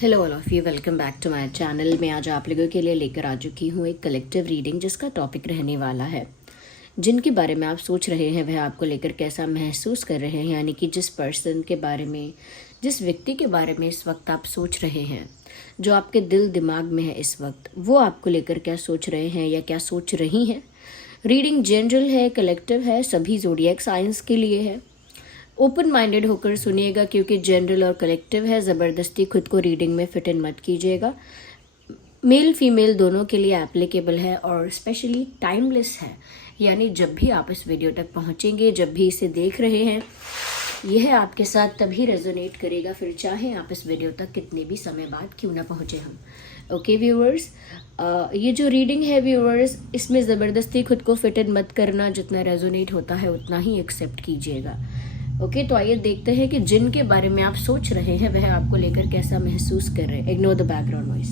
Hello all of you, welcome back to my channel. मैं आज आप लोगों के लिए लेकर आ चुकी हूँ एक कलेक्टिव रीडिंग जिसका टॉपिक रहने वाला है जिनके बारे में आप सोच रहे हैं वह आपको लेकर कैसा महसूस कर रहे हैं। यानी कि जिस पर्सन के बारे में, जिस व्यक्ति के बारे में इस वक्त आप सोच रहे हैं, जो आपके दिल दिमाग में है इस वक्त, वो आपको लेकर क्या सोच रहे हैं या क्या सोच रही हैं। रीडिंग जनरल है, कलेक्टिव है, सभी ज़ोडिएक साइंस के लिए है। ओपन माइंडेड होकर सुनिएगा क्योंकि जनरल और कलेक्टिव है। ज़बरदस्ती खुद को रीडिंग में फिट इन मत कीजिएगा। मेल फीमेल दोनों के लिए एप्लीकेबल है और स्पेशली टाइमलेस है। यानी जब भी आप इस वीडियो तक पहुंचेंगे, जब भी इसे देख रहे हैं, यह आपके साथ तभी रेजोनेट करेगा, फिर चाहे आप इस वीडियो तक कितने भी समय बाद क्यों ना पहुंचे हम। ओके व्यूअर्स, ये जो रीडिंग है व्यूअर्स, इसमें ज़बरदस्ती खुद को फिट इन मत करना। जितना रेजोनेट होता है उतना ही एक्सेप्ट कीजिएगा। ओके, तो आइए देखते हैं कि जिनके बारे में आप सोच रहे हैं वह आपको लेकर कैसा महसूस कर रहे हैं। Ignore the background voice.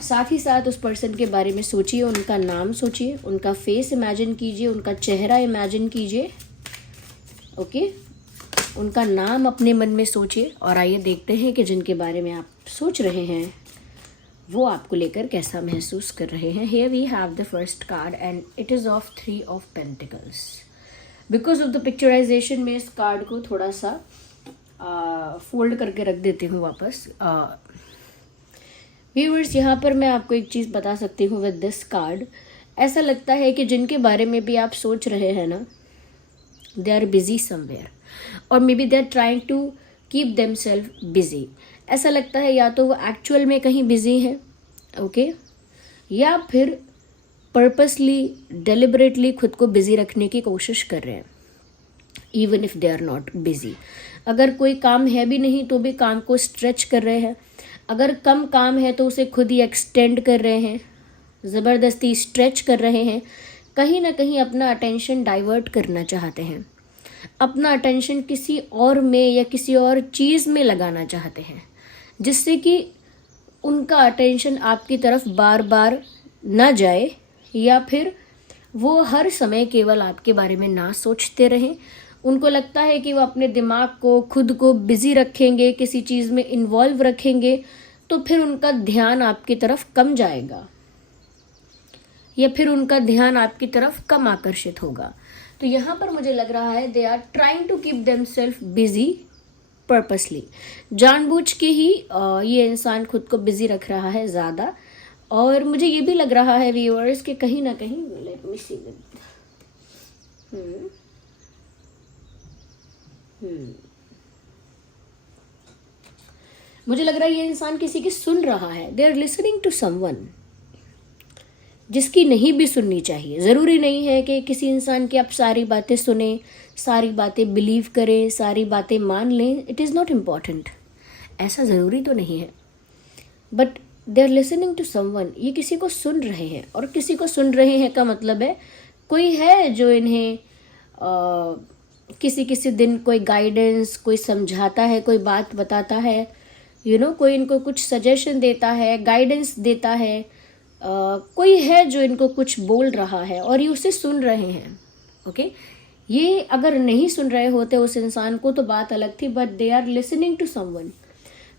साथ ही साथ उस पर्सन के बारे में सोचिए, उनका नाम सोचिए, उनका फेस इमेजिन कीजिए, उनका चेहरा इमेजिन कीजिए। ओके, उनका नाम अपने मन में सोचिए और आइए देखते हैं कि जिनके बारे में आप सोच रहे हैं वो आपको लेकर कैसा महसूस कर रहे हैं। Here we have the first card and it is of 3 of pentacles. Because of the picturization में इस कार्ड को थोड़ा सा फोल्ड करके रख देती हूँ वापस। व्यूअर्स, यहाँ पर मैं आपको एक चीज़ बता सकती हूँ विद दिस कार्ड। ऐसा लगता है कि जिनके बारे में भी आप सोच रहे हैं ना, दे आर बिजी समवेयर और maybe they are trying to keep themselves busy. ऐसा लगता है या तो वो एक्चुअल में कहीं बिजी हैं, ओके, या फिर पर्पसली डेलिबरेटली खुद को बिजी रखने की कोशिश कर रहे हैं, even if they are not busy. अगर कोई काम है भी नहीं तो भी काम को स्ट्रेच कर रहे हैं। अगर कम काम है तो उसे खुद ही एक्सटेंड कर रहे हैं, ज़बरदस्ती स्ट्रेच कर रहे हैं। कहीं ना कहीं अपना अटेंशन डाइवर्ट करना चाहते हैं, अपना अटेंशन किसी और में या किसी और चीज़ में लगाना चाहते हैं, जिससे कि उनका अटेंशन आपकी तरफ बार बार ना जाए या फिर वो हर समय केवल आपके बारे में ना सोचते रहें। उनको लगता है कि वो अपने दिमाग को, खुद को बिजी रखेंगे, किसी चीज़ में इन्वॉल्व रखेंगे तो फिर उनका ध्यान आपकी तरफ कम जाएगा या फिर उनका ध्यान आपकी तरफ कम आकर्षित होगा। तो यहाँ पर मुझे लग रहा है they are trying to keep themselves busy purposely. जानबूझ के ही ये इंसान खुद को बिजी रख रहा है ज़्यादा। और मुझे ये भी लग रहा है व्यूअर्स कि कहीं ना कहीं, लेट मी सी, मुझे लग रहा है ये इंसान किसी की सुन रहा है। They are listening to someone जिसकी नहीं भी सुननी चाहिए। ज़रूरी नहीं है कि किसी इंसान की आप सारी बातें सुने, सारी बातें बिलीव करें, सारी बातें मान लें। इट इज़ नॉट इम्पॉर्टेंट, ऐसा ज़रूरी तो नहीं है। But they are listening to someone, ये किसी को सुन रहे हैं। और किसी को सुन रहे हैं का मतलब है कोई है जो इन्हें किसी किसी दिन कोई गाइडेंस, कोई समझाता है, कोई बात बताता है, कोई इनको कुछ सजेशन देता है, गाइडेंस देता है। कोई है जो इनको कुछ बोल रहा है और ये उसे सुन रहे हैं। ओके, ये अगर नहीं सुन रहे होते उस इंसान को तो बात अलग थी, but they are listening to someone.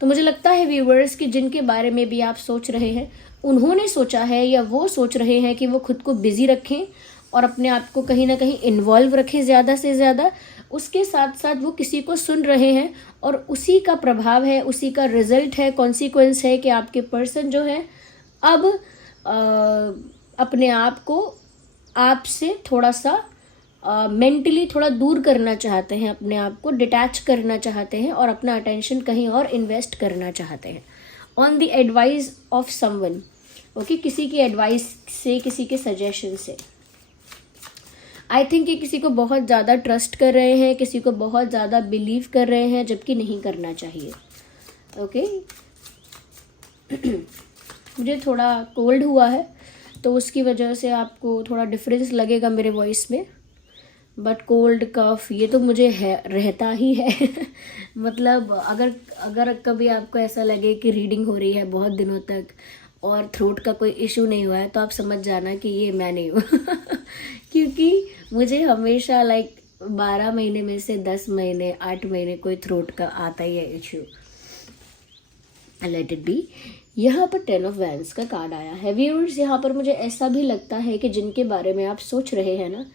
तो मुझे लगता है व्यूवर्स कि जिनके बारे में भी आप सोच रहे हैं, उन्होंने सोचा है या वो सोच रहे हैं कि वो खुद को बिजी रखें और अपने आप को कहीं ना कहीं इन्वॉल्व रखें ज़्यादा से ज़्यादा। उसके साथ साथ वो किसी को सुन रहे हैं और उसी का प्रभाव है, उसी का रिजल्ट है, कॉन्सिक्वेंस है कि आपके पर्सन जो है अब अपने आप को आपसे थोड़ा सा मेंटली थोड़ा दूर करना चाहते हैं, अपने आप को डिटैच करना चाहते हैं और अपना अटेंशन कहीं और इन्वेस्ट करना चाहते हैं on the advice of someone. Okay, किसी की एडवाइस से, किसी के सजेशन से। आई थिंक ये किसी को बहुत ज़्यादा ट्रस्ट कर रहे हैं, किसी को बहुत ज़्यादा बिलीव कर रहे हैं, जबकि नहीं करना चाहिए। ओके मुझे थोड़ा कोल्ड हुआ है तो उसकी वजह से आपको थोड़ा डिफरेंस लगेगा मेरे वॉइस में, बट कोल्ड कफ ये तो मुझे रहता ही है। मतलब अगर कभी आपको ऐसा लगे कि रीडिंग हो रही है बहुत दिनों तक और थ्रोट का कोई इशू नहीं हुआ है तो आप समझ जाना कि ये मैं नहीं हूँ। क्योंकि मुझे हमेशा 12 महीने में से 10 महीने, 8 महीने कोई थ्रोट का आता ही है इशू। Let it be. यहाँ पर 10 ऑफ वैंड्स का कार्ड आया है। व्यूअर्स, यहाँ पर मुझे ऐसा भी लगता है कि जिनके बारे में आप सोच रहे हैं ना,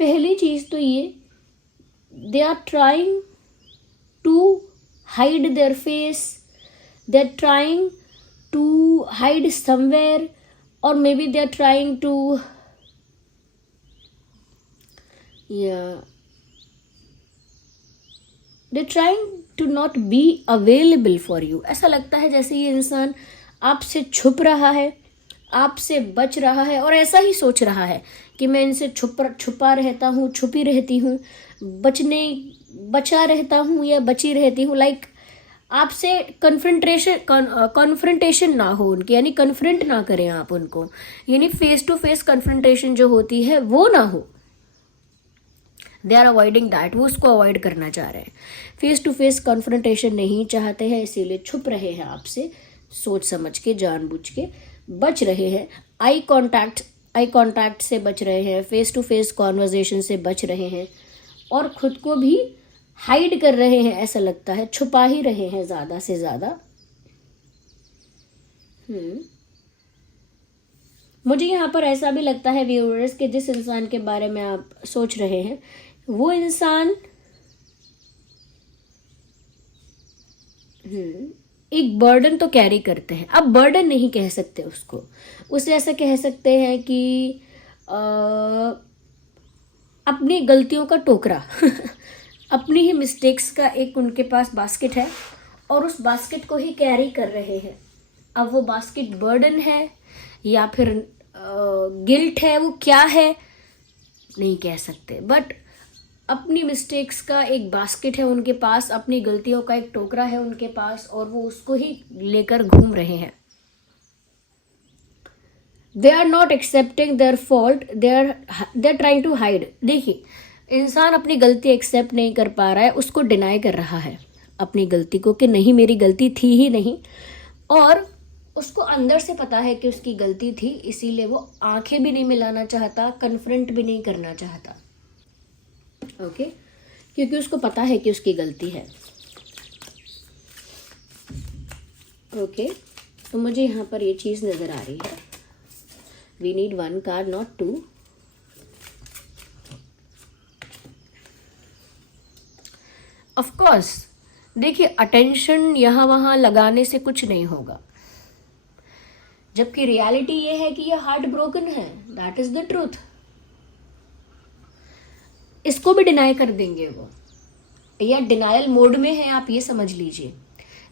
पहली चीज़ तो ये, they are trying to hide their face, they are trying to hide somewhere, or maybe they are trying to, yeah, they're trying to not be available for you। ऐसा लगता है जैसे ये इंसान आपसे छुप रहा है, आपसे बच रहा है, और ऐसा ही सोच रहा है कि मैं इनसे छुपा रहता हूँ, छुपी रहती हूँ, बचा रहता हूँ या बची रहती हूँ। लाइक आपसे कन्फ्रंटेशन ना हो उनकी, यानी कन्फ्रंट ना करें आप उनको, यानी फेस टू फेस कन्फ्रंटेशन जो होती है वो ना हो। दे आर अवॉइडिंग दैट, वो उसको अवॉइड करना चाह रहे हैं। फेस टू फेस कन्फ्रंटेशन नहीं चाहते हैं, इसीलिए छुप रहे हैं आपसे, सोच समझ के, जानबूझ के बच रहे हैं। आई कांटेक्ट से बच रहे हैं, फेस टू फेस कॉन्वर्जेशन से बच रहे हैं, और खुद को भी हाइड कर रहे हैं। ऐसा लगता है छुपा ही रहे हैं ज़्यादा से ज़्यादा। मुझे यहाँ पर ऐसा भी लगता है व्यूअर्स कि जिस इंसान के बारे में आप सोच रहे हैं वो इंसान एक बर्डन तो कैरी करते हैं। अब बर्डन नहीं कह सकते उसको, उसे ऐसा कह सकते हैं कि अपनी गलतियों का टोकरा अपनी ही मिस्टेक्स का एक उनके पास बास्केट है, और उस बास्केट को ही कैरी कर रहे हैं। अब वो बास्केट बर्डन है या फिर गिल्ट है, वो क्या है नहीं कह सकते, बट अपनी मिस्टेक्स का एक बास्केट है उनके पास, अपनी गलतियों का एक टोकरा है उनके पास, और वो उसको ही लेकर घूम रहे हैं। They are not accepting their fault, they are trying to hide. देखिए, इंसान अपनी गलती एक्सेप्ट नहीं कर पा रहा है, उसको डिनाई कर रहा है अपनी गलती को कि नहीं मेरी गलती थी ही नहीं, और उसको अंदर से पता है कि उसकी गलती थी, इसीलिए वो आंखें भी नहीं मिलाना चाहता, कन्फ्रंट भी नहीं करना चाहता। ओके, क्योंकि उसको पता है कि उसकी गलती है। ओके, तो मुझे यहाँ पर ये चीज़ नज़र आ रही है। We need 1 card, not 2। Of course, देखिए, अटेंशन यहाँ वहाँ लगाने से कुछ नहीं होगा, जबकि रियलिटी ये है कि ये हार्ट ब्रोकन है। That is the truth. इसको भी डिनाई कर देंगे वो, या डिनायल मोड में है, आप ये समझ लीजिए।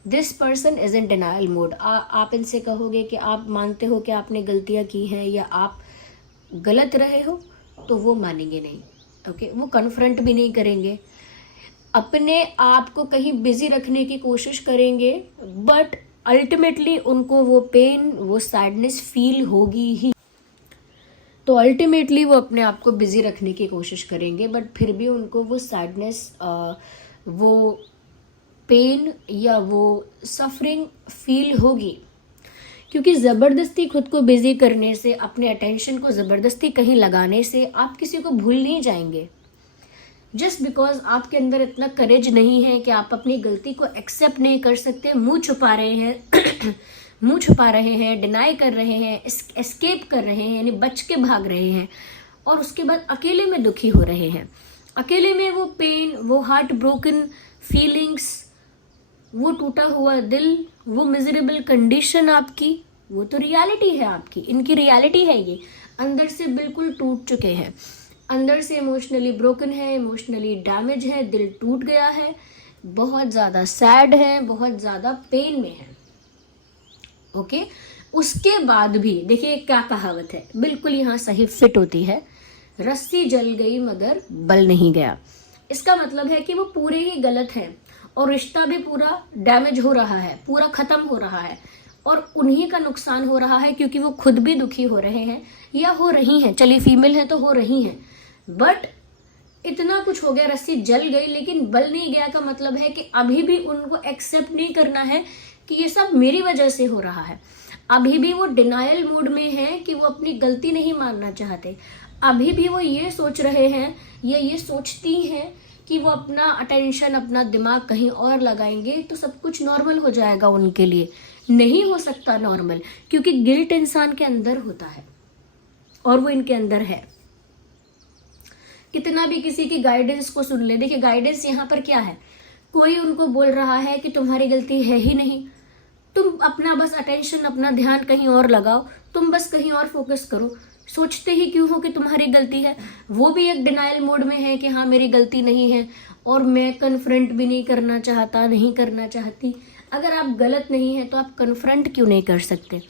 This person is in denial mode. आप इनसे कहोगे कि आप मानते हो कि आपने गलतियां की हैं या आप गलत रहे हो, तो वो मानेंगे नहीं। ओके, वो कन्फ्रंट भी नहीं करेंगे, अपने आप को कहीं बिजी रखने की कोशिश करेंगे, बट अल्टीमेटली उनको वो पेन, वो सैडनेस फील होगी ही। तो अल्टीमेटली वो अपने आप को बिजी रखने की कोशिश करेंगे, बट फिर भी उनको वो सैडनेस, वो पेन या वो सफरिंग फील होगी, क्योंकि ज़बरदस्ती खुद को बिजी करने से, अपने अटेंशन को ज़बरदस्ती कहीं लगाने से आप किसी को भूल नहीं जाएंगे। जस्ट बिकॉज आपके अंदर इतना करेज नहीं है कि आप अपनी गलती को एक्सेप्ट नहीं कर सकते, मुंह छुपा रहे हैं मुंह छुपा रहे हैं, डिनाई कर रहे हैं, एस्केप कर रहे हैं, यानी बच के भाग रहे हैं, और उसके बाद अकेले में दुखी हो रहे हैं। अकेले में वो पेन, वो हार्ट ब्रोकन फीलिंग्स, वो टूटा हुआ दिल, वो मिजरेबल कंडीशन आपकी, वो तो रियलिटी है आपकी, इनकी रियलिटी है। ये अंदर से बिल्कुल टूट चुके हैं, अंदर से इमोशनली ब्रोकन है, इमोशनली डैमेज है, दिल टूट गया है, बहुत ज़्यादा सैड है, बहुत ज़्यादा पेन में है। ओके, उसके बाद भी देखिए क्या कहावत है, बिल्कुल यहाँ सही फिट होती है, रस्सी जल गई मगर बल नहीं गया। इसका मतलब है कि वो पूरे ही गलत हैं, और रिश्ता भी पूरा डैमेज हो रहा है, पूरा ख़त्म हो रहा है, और उन्हीं का नुकसान हो रहा है, क्योंकि वो खुद भी दुखी हो रहे हैं या हो रही हैं। चलिए फीमेल है तो हो रही हैं, बट इतना कुछ हो गया, रस्सी जल गई लेकिन बल नहीं गया का मतलब है कि अभी भी उनको एक्सेप्ट नहीं करना है कि ये सब मेरी वजह से हो रहा है। अभी भी वो डिनायल मूड में है कि वो अपनी गलती नहीं मानना चाहते। अभी भी वो ये सोच रहे हैं, या ये सोचती हैं कि कि वो अपना अटेंशन, अपना दिमाग कहीं और लगाएंगे तो सब कुछ नॉर्मल हो जाएगा उनके लिए। नहीं हो सकता नॉर्मल, क्योंकि गिल्ट इंसान के अंदर होता है और वो इनके अंदर है। कितना भी किसी की गाइडेंस को सुन ले, देखिए गाइडेंस यहाँ पर क्या है, कोई उनको बोल रहा है कि तुम्हारी गलती है ही नहीं, तुम अपना बस अटेंशन, अपना ध्यान कहीं और लगाओ, तुम बस कहीं और फोकस करो, सोचते ही क्यों हो कि तुम्हारी गलती है। वो भी एक डिनाइल मोड में है कि हाँ मेरी गलती नहीं है, और मैं कन्फ्रंट भी नहीं करना चाहता, नहीं करना चाहती। अगर आप गलत नहीं है तो आप कन्फ्रंट क्यों नहीं कर सकते?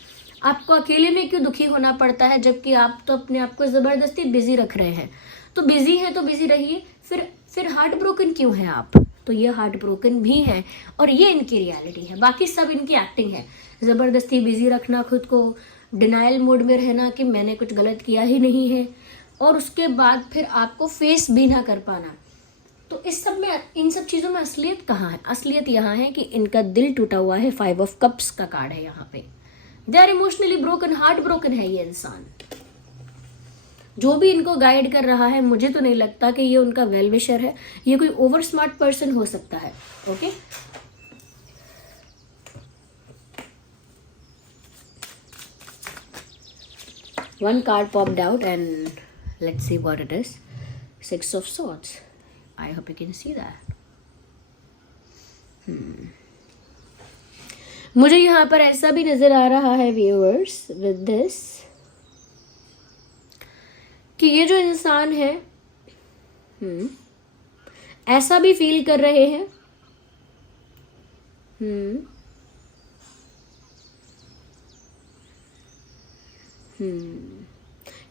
आपको अकेले में क्यों दुखी होना पड़ता है, जबकि आप तो अपने आप को जबरदस्ती बिजी रख रहे हैं। तो बिजी है तो बिजी रहिए, फिर हार्ट ब्रोकन क्यों है आप? तो ये हार्ट ब्रोकन भी है और ये इनकी रियलिटी है, बाकी सब इनकी एक्टिंग है। जबरदस्ती बिजी रखना खुद को, डिनाइल मोड में रहना कि मैंने कुछ गलत किया ही नहीं है, और उसके बाद फिर आपको फेस भी ना कर पाना। तो इस सब में, इन सब चीज़ों में असलियत कहाँ है? असलियत यहाँ है कि इनका दिल टूटा हुआ है। 5 ऑफ कप्स का कार्ड है यहाँ पे। They are emotionally broken, heart broken है ये इंसान। जो भी इनको गाइड कर रहा है, मुझे तो नहीं लगता कि ये उनका वेल विशर है, ये कोई ओवर स्मार्ट पर्सन हो सकता है। Okay, one card popped out and let's see what it is. 6 of swords. I hope you can see that. मुझे यहाँ पर ऐसा भी नजर आ रहा है व्यूअर्स विद दिस, कि ये जो इंसान है ऐसा भी फील कर रहे हैं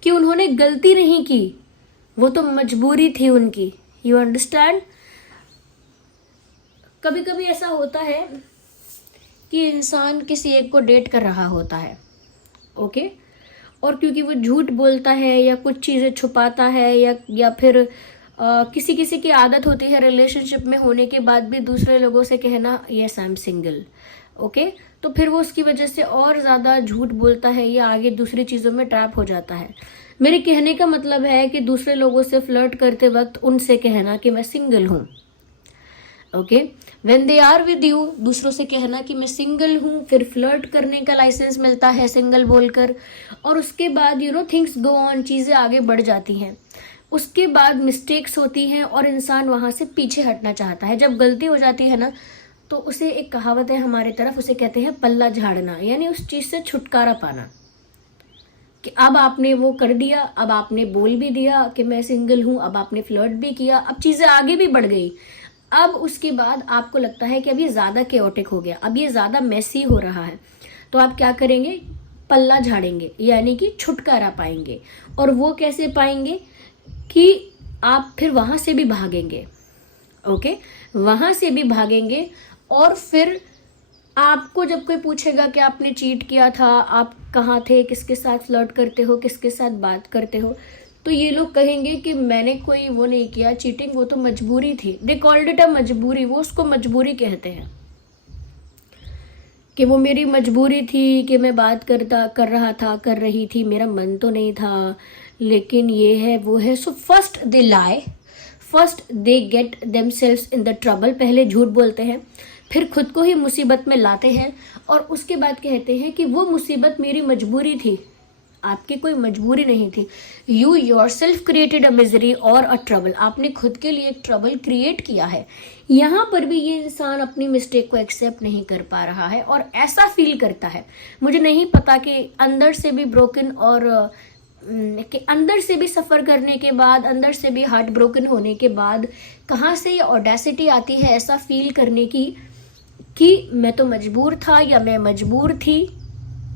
कि उन्होंने गलती नहीं की, वो तो मजबूरी थी उनकी। You understand? कभी कभी ऐसा होता है कि इंसान किसी एक को डेट कर रहा होता है, ओके, और क्योंकि वो झूठ बोलता है या कुछ चीज़ें छुपाता है या फिर किसी किसी की आदत होती है रिलेशनशिप में होने के बाद भी दूसरे लोगों से कहना yes I am single, okay, तो फिर वो उसकी वजह से और ज़्यादा झूठ बोलता है या आगे दूसरी चीज़ों में ट्रैप हो जाता है। मेरे कहने का मतलब है कि दूसरे लोगों से फ्लर्ट करते वक्त उनसे कहना कि मैं सिंगल हूँ, okay, when they are with you, दूसरों से कहना कि मैं सिंगल हूँ, फिर फ्लर्ट करने का लाइसेंस मिलता है सिंगल बोलकर, और उसके बाद थिंग्स गो ऑन, चीज़ें आगे बढ़ जाती हैं। उसके बाद मिस्टेक्स होती हैं और इंसान वहाँ से पीछे हटना चाहता है। जब गलती हो जाती है ना, तो उसे एक कहावत है हमारे तरफ, उसे कहते हैं पल्ला झाड़ना, यानी उस चीज़ से छुटकारा पाना कि अब आपने वो कर दिया, अब आपने बोल भी दिया कि मैं सिंगल हूँ, अब आपने फ्लर्ट भी किया, अब चीज़ें आगे भी बढ़ गई। अब उसके बाद आपको लगता है कि अब ये ज़्यादा केओटिक हो गया, अब ये ज़्यादा मेसी हो रहा है, तो आप क्या करेंगे? पल्ला झाड़ेंगे, यानी कि छुटकारा पाएंगे। और वो कैसे पाएंगे? कि आप फिर वहाँ से भी भागेंगे, ओके, वहाँ से भी भागेंगे। और फिर आपको जब कोई पूछेगा कि आपने चीट किया था, आप कहाँ थे, किसके साथ फ्लर्ट करते हो, किसके साथ बात करते हो, तो ये लोग कहेंगे कि मैंने कोई वो नहीं किया चीटिंग, वो तो मजबूरी थी। दे कॉल्ड इट अ मजबूरी, वो उसको मजबूरी कहते हैं कि वो मेरी मजबूरी थी कि मैं बात कर रहा था, कर रही थी, मेरा मन तो नहीं था, लेकिन ये है वो है। So first they lie, first they get themselves in the trouble, पहले झूठ बोलते हैं, फिर खुद को ही मुसीबत में लाते हैं, और उसके बाद कहते हैं कि वो मुसीबत मेरी मजबूरी थी, आपकी कोई मजबूरी नहीं थी। You yourself created a misery और अ ट्रबल, आपने खुद के लिए एक ट्रबल क्रिएट किया है। यहाँ पर भी ये इंसान अपनी मिस्टेक को एक्सेप्ट नहीं कर पा रहा है और ऐसा फील करता है। मुझे नहीं पता कि अंदर से भी ब्रोकन और कि अंदर से भी सफ़र करने के बाद, अंदर से भी हार्ट ब्रोकन होने के बाद कहाँ से ये ऑडेसिटी आती है ऐसा फील करने की कि मैं तो मजबूर था या मैं मजबूर थी।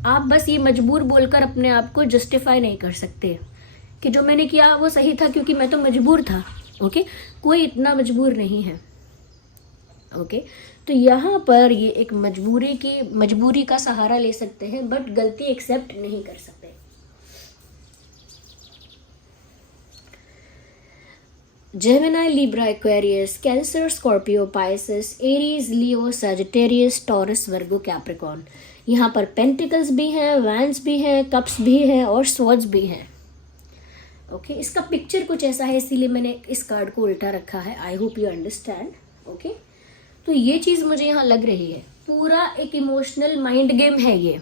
आप बस ये मजबूर बोलकर अपने आप को जस्टिफाई नहीं कर सकते कि जो मैंने किया वो सही था क्योंकि मैं तो मजबूर था, ओके। कोई इतना मजबूर नहीं है, ओके। तो यहाँ पर ये एक मजबूरी का सहारा ले सकते हैं, बट गलती एक्सेप्ट नहीं कर सकते। Gemini, Libra, Aquarius, Cancer, Scorpio, Pisces, Aries, Leo, Sagittarius, Taurus, Virgo, Capricorn। यहाँ पर पेंटिकल्स भी हैं, वैंस भी हैं, कप्स भी हैं और स्वॉर्ड्स भी हैं, ओके इसका पिक्चर कुछ ऐसा है, इसीलिए मैंने इस कार्ड को उल्टा रखा है। I hope you understand. Okay तो ये चीज़ मुझे यहाँ लग रही है, पूरा एक इमोशनल माइंड गेम है ये।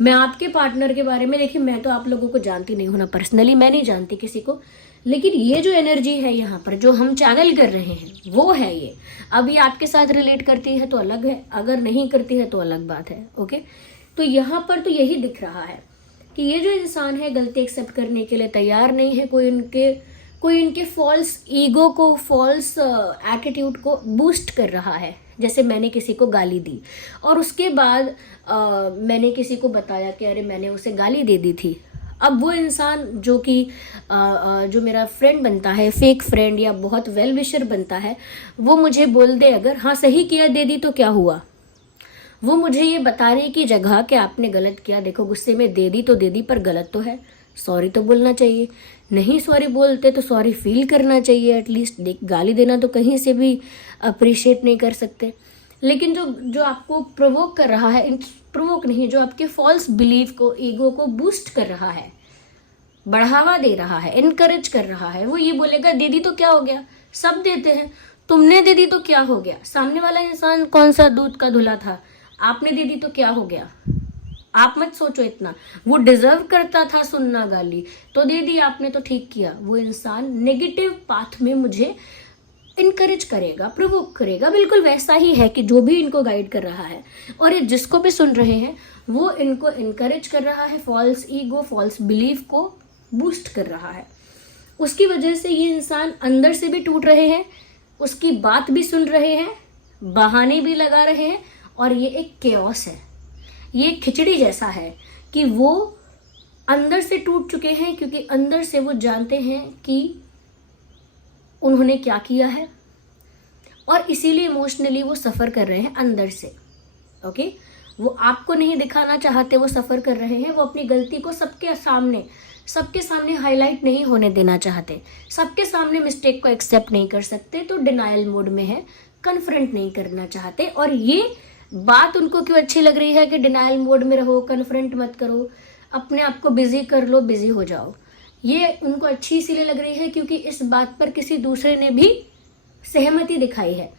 मैं आपके पार्टनर के बारे में, देखिए मैं तो आप लोगों को जानती नहीं हूँ ना, पर्सनली मैं नहीं जानती किसी को, लेकिन ये जो एनर्जी है यहाँ पर जो हम चैनल कर रहे हैं वो है ये। अब ये आपके साथ रिलेट करती है तो अलग है, अगर नहीं करती है तो अलग बात है। ओके तो यहाँ पर तो यही दिख रहा है कि ये जो इंसान है गलती एक्सेप्ट करने के लिए तैयार नहीं है। कोई इनके फॉल्स ईगो को, फॉल्स एटीट्यूड को बूस्ट कर रहा है। जैसे मैंने किसी को गाली दी और उसके बाद मैंने किसी को बताया कि अरे मैंने उसे गाली दे दी थी। अब वो इंसान जो कि जो मेरा फ्रेंड बनता है, फेक फ्रेंड या बहुत वेल विशर बनता है, वो मुझे बोल दे अगर हाँ सही किया दे दी तो क्या हुआ, वो मुझे ये बताने की जगह कि आपने गलत किया, देखो गुस्से में दे दी तो दे दी पर गलत तो है, सॉरी तो बोलना चाहिए। नहीं सॉरी बोलते तो सॉरी फील करना चाहिए एटलीस्ट। गाली देना तो कहीं से भी अप्रिशिएट नहीं कर सकते। लेकिन जो आपको प्रोवोक कर रहा है, प्रोवोक नहीं, जो आपके फॉल्स बिलीफ को, ईगो को बूस्ट कर रहा है, बढ़ावा दे रहा है, इनकरेज कर रहा है, वो ये बोलेगा दे दी तो क्या हो गया, सब देते हैं, तुमने दे दी तो क्या हो गया, सामने वाला इंसान कौन सा दूध का धुला था, आपने दे दी तो क्या हो गया। आप मत सोचो इतना, वो डिजर्व करता था सुनना गाली तो दे दी आपने तो ठीक किया। वो इंसान नेगेटिव पाथ में मुझे इनकरेज करेगा, प्रोवोक करेगा। बिल्कुल वैसा ही है कि जो भी इनको गाइड कर रहा है और ये जिसको भी सुन रहे हैं वो इनको इनकरेज कर रहा है, फॉल्स ईगो, फॉल्स बिलीफ को बूस्ट कर रहा है। उसकी वजह से ये इंसान अंदर से भी टूट रहे हैं, उसकी बात भी सुन रहे हैं, बहाने भी लगा रहे हैं, और ये एक केओस है, ये खिचड़ी जैसा है कि वो अंदर से टूट चुके हैं क्योंकि अंदर से वो जानते हैं कि उन्होंने क्या किया है और इसीलिए इमोशनली वो सफ़र कर रहे हैं अंदर से। ओके वो आपको नहीं दिखाना चाहते, वो सफ़र कर रहे हैं, वो अपनी गलती को सबके सामने हाईलाइट नहीं होने देना चाहते, सबके सामने मिस्टेक को एक्सेप्ट नहीं कर सकते, तो डिनायल मोड में है, कन्फ्रंट नहीं करना चाहते। और ये बात उनको क्यों अच्छी लग रही है कि डिनायल मोड में रहो, कन्फ्रंट मत करो, अपने आप को बिजी कर लो, बिजी हो जाओ। ये उनको अच्छी इसीलिए लग रही है क्योंकि इस बात पर किसी दूसरे ने भी सहमति दिखाई है,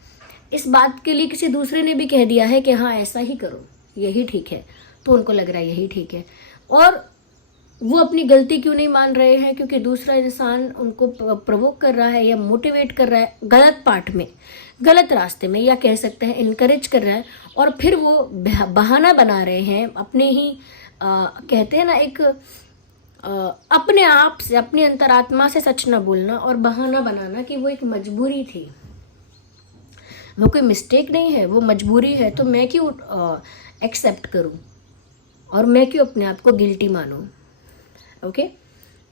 इस बात के लिए किसी दूसरे ने भी कह दिया है कि हाँ ऐसा ही करो, यही ठीक है, तो उनको लग रहा है यही ठीक है। और वो अपनी गलती क्यों नहीं मान रहे हैं, क्योंकि दूसरा इंसान उनको प्रोवोक कर रहा है या मोटिवेट कर रहा है गलत पार्ट में, गलत रास्ते में, या कह सकते हैं इनकरेज कर रहा है, और फिर वो बहाना बना रहे हैं अपने ही कहते हैं ना एक अपने आप से, अपनी अंतरात्मा से सच ना बोलना और बहाना बनाना कि वो एक मजबूरी थी, वो कोई मिस्टेक नहीं है, वो मजबूरी है, तो मैं क्यों एक्सेप्ट करूं और मैं क्यों अपने आप को गिल्टी मानूं। ओके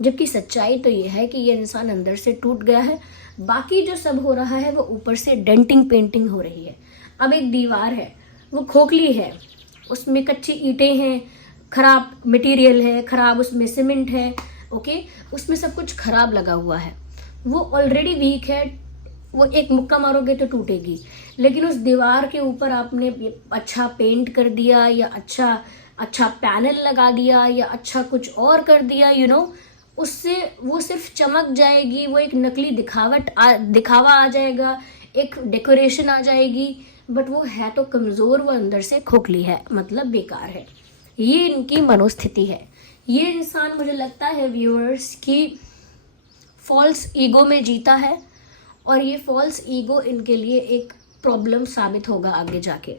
जबकि सच्चाई तो ये है कि ये इंसान अंदर से टूट गया है, बाकी जो सब हो रहा है वो ऊपर से डेंटिंग पेंटिंग हो रही है। अब एक दीवार है, वो खोखली है, उसमें कच्ची ईंटें हैं, खराब मटेरियल है, खराब उसमें सीमेंट है, ओके उसमें सब कुछ खराब लगा हुआ है, वो ऑलरेडी वीक है, वो एक मुक्का मारोगे तो टूटेगी। लेकिन उस दीवार के ऊपर आपने अच्छा पेंट कर दिया या अच्छा पैनल लगा दिया या अच्छा कुछ और कर दिया, उससे वो सिर्फ चमक जाएगी, वो एक नकली दिखावा आ जाएगा, एक डेकोरेशन आ जाएगी, बट वो है तो कमज़ोर, वो अंदर से खोखली है, मतलब बेकार है। ये इनकी मनोस्थिति है। ये इंसान मुझे लगता है व्यूअर्स की फॉल्स ईगो में जीता है और ये फॉल्स ईगो इनके लिए एक प्रॉब्लम साबित होगा आगे जाके।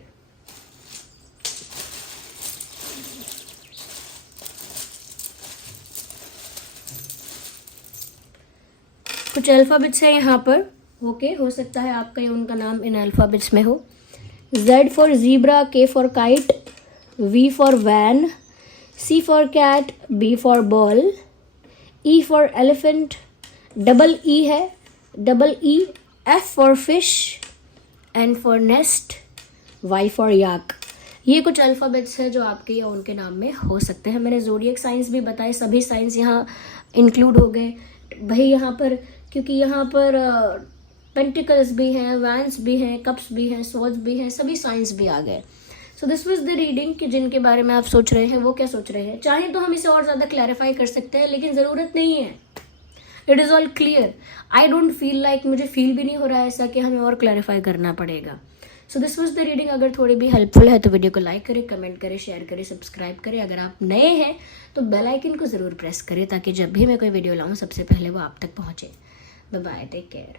कुछ अल्फ़ाबेट्स है यहाँ पर, ओके हो सकता है आपका या उनका नाम इन अल्फ़ाबेट्स में हो। Z for zebra, K for kite, V for van, C for cat, B for ball, E for elephant, double E है, double E, F for fish, N for nest, Y for yak. ये कुछ alphabets है जो आपके या उनके नाम में हो सकते हैं। मैंने ज़ोडिएक साइंस भी बताए, सभी साइंस यहाँ इंक्लूड हो गए भाई यहाँ पर, क्योंकि यहाँ पर पेंटिकल्स भी हैं, वैंस भी हैं, कप्स भी हैं, स्वॉर्ड्स भी हैं, सभी साइंस भी आ गए। So this was the reading कि जिनके बारे में आप सोच रहे हैं वो क्या सोच रहे हैं। चाहे तो हम इसे और ज़्यादा क्लैरिफाई कर सकते हैं, लेकिन ज़रूरत नहीं है। It is all clear. I don't feel like, मुझे फील भी नहीं हो रहा है ऐसा कि हमें और क्लैरिफाई करना पड़ेगा. So this was the reading. अगर थोड़ी भी हेल्पफुल है तो वीडियो को लाइक करें, कमेंट करें, शेयर करें, सब्सक्राइब करें. अगर आप नए हैं तो बेल आइकन को ज़रूर प्रेस करें ताकि जब भी मैं कोई वीडियो लाऊं सबसे पहले वो आप तक पहुंचे. Bye bye, take care.